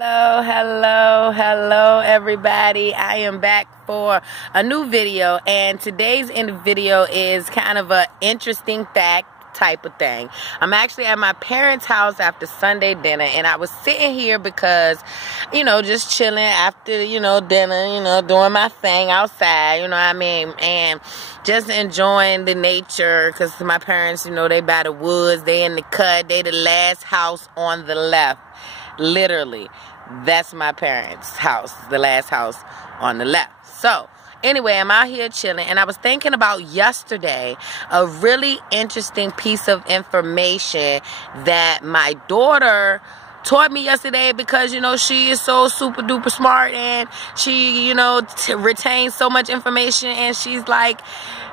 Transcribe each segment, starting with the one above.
Hello, hello, hello everybody. I am back for a new video, and today's video is kind of an interesting fact type of thing. I'm actually at my parents' house after Sunday dinner, and I was sitting here because, just chilling after, dinner, doing my thing outside, you know what I mean, and just enjoying the nature, because my parents, they by the woods, they in the cut, they the last house on the left. Literally, that's my parents' house, the last house on the left. So anyway, I'm out here chilling, and I was thinking about yesterday, a really interesting piece of information that my daughter taught me yesterday, because she is so super duper smart, and she retains so much information, and she's like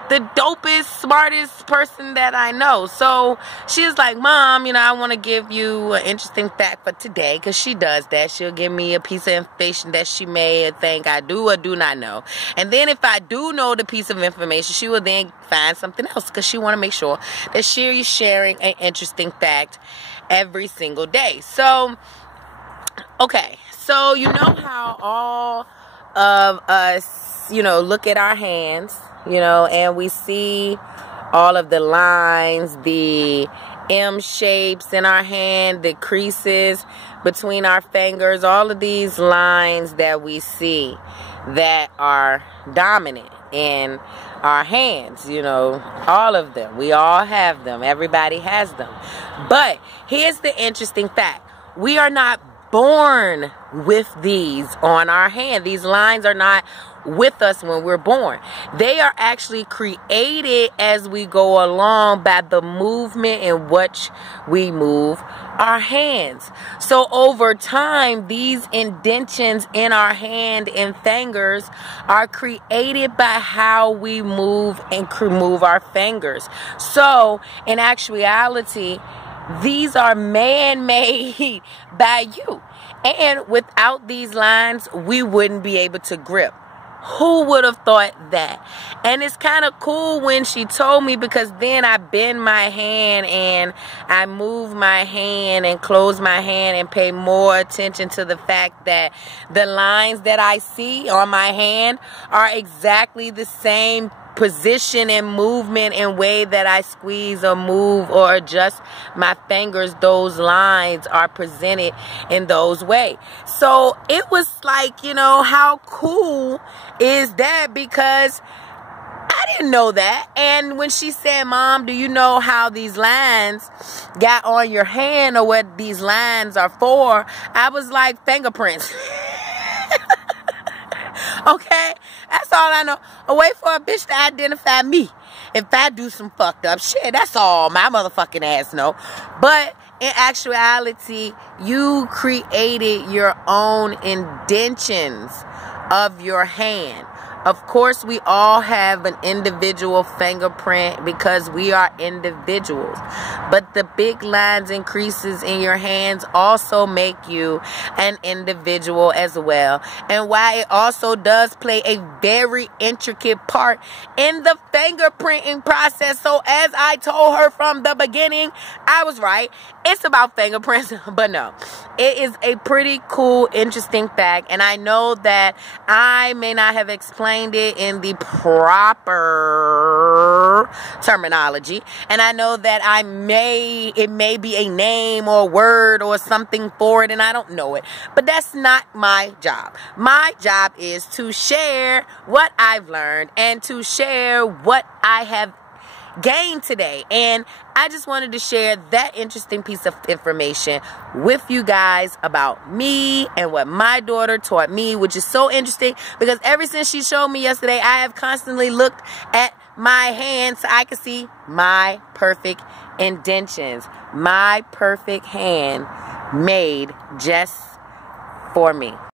the dopest, smartest person that I know. So she's like, Mom, I want to give you an interesting fact for today, because she does that. She'll give me a piece of information that she may think I do or do not know. And then if I do know the piece of information, she will then find something else, because she want to make sure that she's sharing an interesting fact every single day. So, okay. So you know how all of us, look at our hands, and we see all of the lines, the M shapes in our hand, the creases between our fingers, all of these lines that we see that are dominant in our hands, all of them. We all have them. Everybody has them. But here's the interesting fact. We are not born with these on our hand. These lines are not with us when we're born. They are actually created as we go along by the movement in which we move our hands. So over time, these indentions in our hand and fingers are created by how we move and move our fingers. So in actuality, these are man-made by you. And without these lines, we wouldn't be able to grip. Who would have thought that? And it's kind of cool when she told me, because then I bend my hand and I move my hand and close my hand and pay more attention to the fact that the lines that I see on my hand are exactly the same position and movement and way that I squeeze or move or adjust my fingers. Those lines are presented in those ways. So it was like, how cool is that? Because I didn't know that. And when she said, Mom, do you know how these lines got on your hand or what these lines are for? I was like, fingerprints. Okay, that's all I know. A way for a bitch to identify me if I do some fucked up shit. That's all my motherfucking ass know. But in actuality, you created your own indentions of your hand. Of course, we all have an individual fingerprint because we are individuals. But the big lines and creases in your hands also make you an individual as well. And why it also does play a very intricate part in the fingerprinting process. So as I told her from the beginning, I was right. It's about fingerprints, but no. It is a pretty cool, interesting fact. And I know that I may not have explained it in the proper terminology, and I know that it may be a name or word or something for it, and I don't know it, but that's not my job. My job is to share what I've learned and to share what I have gained today. And I just wanted to share that interesting piece of information with you guys about me and what my daughter taught me, which is so interesting because ever since she showed me yesterday, I have constantly looked at my hands so I can see my perfect indentions, my perfect hand made just for me.